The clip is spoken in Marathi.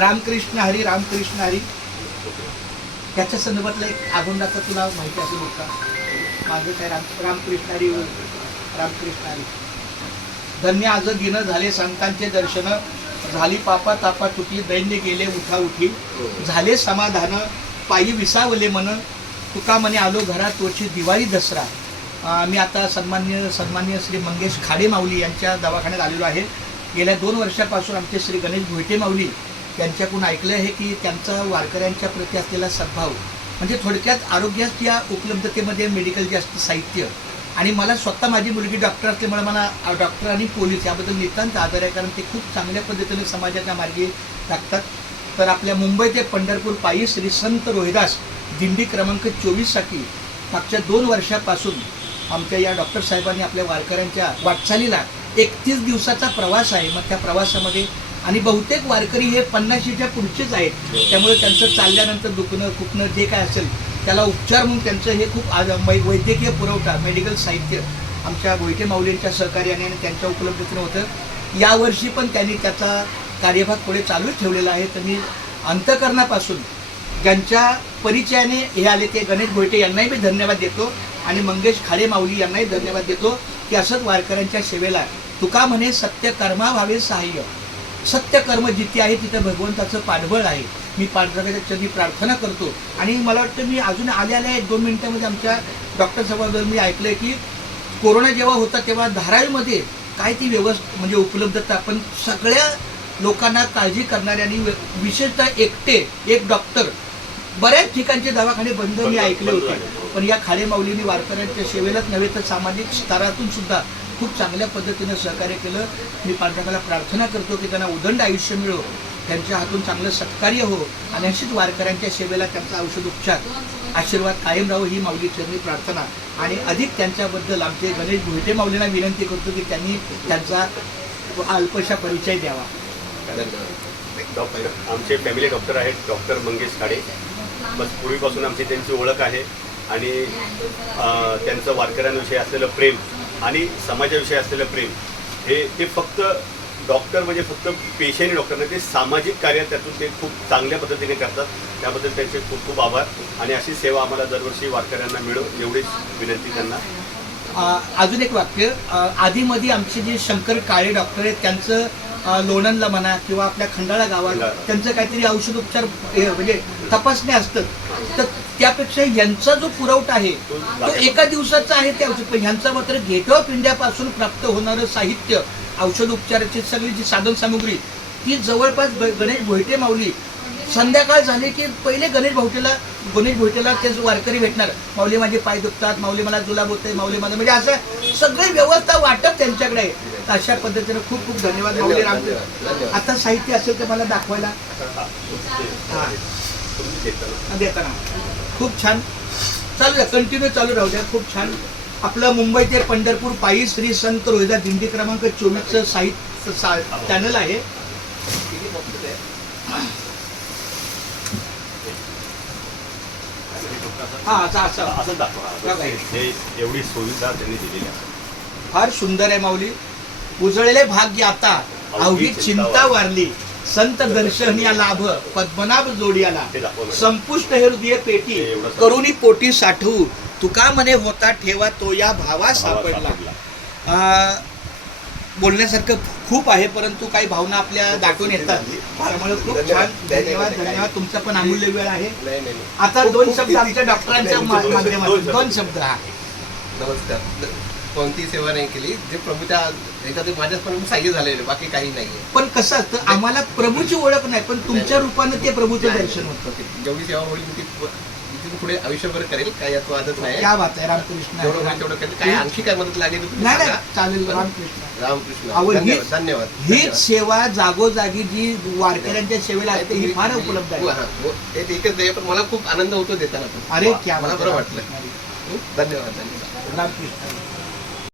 रामकृष्ण हरी रामकृष्ण हरी त्याच्या संदर्भातला एक अभंगाचा तुला माहिती असेल का? माझं काय रामकृष्ण हरी रामकृष्ण हरी. धन्य आज दिन झाले संतांचे दर्शन, झाली पापा तापा तुटी, दैन्य गेले उठा उठी, झाले समाधान पायी विसावले मन, तुका म्हणे आलो घरात तोची दिवाळी दसरा. मी आता सन्माननीय श्री मंगेश खाडे माऊली यांच्या दवाखान्यात आलेलो आहे. गेल्या 2 वर्षापासून आमचे श्री गणेश भोईटे माऊली यांच्याकडून ऐकलं आहे की त्यांचा वारकऱ्यांच्या प्रती असलेला सद्भाव, म्हणजे थोडक्यात आरोग्याच्या उपलब्धतेमध्ये मेडिकल जे असतं साहित्य, आणि मला स्वतः माझी मुलगी डॉक्टर असल्यामुळे मला डॉक्टर आणि पोलीस याबद्दल नितांत आदर आहे, कारण ते खूप चांगल्या पद्धतीने समाजाच्या मार्गी लागतात. तर आपल्या मुंबई ते पंढरपूर पायी श्री संत रोहिदास दिंडी क्रमांक 24साठी मागच्या 2 वर्षापासून आमच्या या डॉक्टर साहेबांनी आपल्या वारकऱ्यांच्या वाटचालीला 31 दिवसाचा प्रवास आहे. मग त्या प्रवासामध्ये आणि बहुतेक वारकरी हे 50च्या पुढचेच आहेत, त्यामुळे त्यांचं चालल्यानंतर दुखणं खुपणं जे काय असेल त्याला उपचार म्हणून त्यांचं हे खूप वैद्यकीय पुरवठा मेडिकल साहित्य आमच्या भोईटे माऊलींच्या सहकार्याने आणि त्यांच्या उपलब्धतेनं होतं. यावर्षी पण त्यांनी त्याचा कार्यभाग पुढे चालूच ठेवलेला आहे. तर मी अंतःकरणापासून ज्यांच्या परिचयाने हे आले ते गणेश भोईटे यांनाही मी धन्यवाद देतो आणि मंगेश खाडे माऊली यांनाही धन्यवाद देतो की असंच वारकऱ्यांच्या सेवेला तुका म्हणे सत्य कर्मा व्हावे सहाय्य. सत्य कर्म जिथे आहे तिथं भगवंताचं पाठबळ आहे. मी पांडुरंगाच्या चरणी प्रार्थना करतो. आणि मला वाटतं मी अजून आल्या 1-2 मिनिटांमध्ये आमच्या डॉक्टर साहेबांबद्दल मी ऐकलं आहे की कोरोना जेव्हा होता तेव्हा धारावीमध्ये काय ती व्यवस्था म्हणजे उपलब्धता, पण सगळ्या लोकांना काळजी करणारे आणि विशेषतः एक डॉक्टर, बऱ्याच ठिकाणचे दवाखाने बंद मी ऐकले होते, पण या खाडे माऊलींनी वारकऱ्यांच्या सेवेलाच नव्हे तर सामाजिक स्तरातून सुद्धा खूप चांगल्या पद्धतीनं सहकार्य केलं. मी पांडुरंगाला प्रार्थना करतो की त्यांना उदंड आयुष्य मिळो, त्यांच्या हातून चांगलं सत्कार्य हो आणि अशीच वारकऱ्यांच्या सेवेला त्यांचा औषध उपचार आशीर्वाद कायम राहो ही माऊली चरणी प्रार्थना. आणि अधिक त्यांच्याबद्दल आमचे गणेश भोईटे माऊलींना विनंती करतो की त्यांनी त्यांचा अल्पशा परिचय द्यावा. डॉक्टर आमचे फॅमिली डॉक्टर आहेत डॉक्टर मंगेश खाडे. बस पूर्वीपासून आमची त्यांची ओळख आहे आणि त्यांचं वारकऱ्यांविषयी असलेलं प्रेम आणि समाजाविषयी असलेलं प्रेम हे फक्त डॉक्टर म्हणजे फक्त पेशंट डॉक्टर नाही, ते सामाजिक कार्य त्यातून ते खूप चांगल्या पद्धतीने करतात. त्याबद्दल त्यांचे खूप खूप आभार आणि अशी सेवा आम्हाला दरवर्षी वारकऱ्यांना मिळो एवढीच विनंती त्यांना. अजून एक वाक्य, आधीमध्ये आमचे जे शंकर काळे डॉक्टर आहेत त्यांचं लोणंदला म्हणा किंवा आपल्या खंडाळा गावात त्यांचं काहीतरी औषध उपचार म्हणजे तपासणे असतं, तर त्यापेक्षा यांचा जो पुरवठा आहे तो एका दिवसाचा आहे ते औषध. पण ह्यांचा मात्र गेट ऑफ इंडियापासून प्राप्त होणारं साहित्य, औषध उपचाराची सगळी जी साधन सामुग्री ती जवळपास गणेश भोईटे माऊली संध्याकाळ झाली की पहिले गणेश भोईटेला तेच वारकरी भेटणार, माऊली माझे पाय दुखतात, माऊली मला जुलाब होते, माऊली माझं, म्हणजे असं सगळी व्यवस्था वाटप त्यांच्याकडे आहे. अशा पद्धतीने खूप खूप धन्यवाद माऊली रामदेव. आता साहित्य असेल तर मला दाखवायला देताना खूप छान चालू द्या, कंटिन्यू चालू राहू द्या. खूप छान. आपलं मुंबई ते पंढरपूर पायी श्री संत रोहिदास दिंडी क्रमांक 24चं साहित्य चॅनल आहे. एवढी सुविधा त्यांनी दिलेली आहे, फार सुंदर आहे माऊली. उजळले भाग्य आता अवघी चिंता वारली, संत दर्शन या लाभ पद्मनाभ जोडियाला, संपुष्ट हे हृदय पेटी करुणी पोटी साठवू, तुका म्हणे होता ठेवा तो या भावा सापडला. बोलण्यासारखं खूप आहे परंतु काही भावना आपल्या दाटून येतात, त्यामुळे खूप छान. धन्यवाद. तुमचा पण अमूल्य वेळ आहे. आता 2 शब्द आमच्या डॉक्टरांच्या माध्यमातून 2 शब्द. नमस्कार. कोणती सेवा नाही केली, जे प्रभूच्या ह्याच्यात माझ्यापर्यंत साह्य झालेलं, बाकी काही नाहीये. पण कसं असतं, आम्हाला प्रभूची ओळख नाही पण तुमच्या रूपाने ते प्रभूचं दर्शन होतं. जेवढी सेवा होईल ती इथून पुढे आयुष्यभर करेल, काही यात वादच नाही. क्या बात आहे. रामकृष्ण. तेवढं करेल. काय आणखी काय मदत लागेल नाही चालेल. रामकृष्ण. रामकृष्ण. धन्यवाद. हीच सेवा जागोजागी जी वारकऱ्यांच्या सेवेला असते ही फार उपलब्ध आहे. एकच आहे, पण मला खूप आनंद होतो देताना. अरे क्या मला बरं वाटलं. धन्यवाद. रामकृष्ण.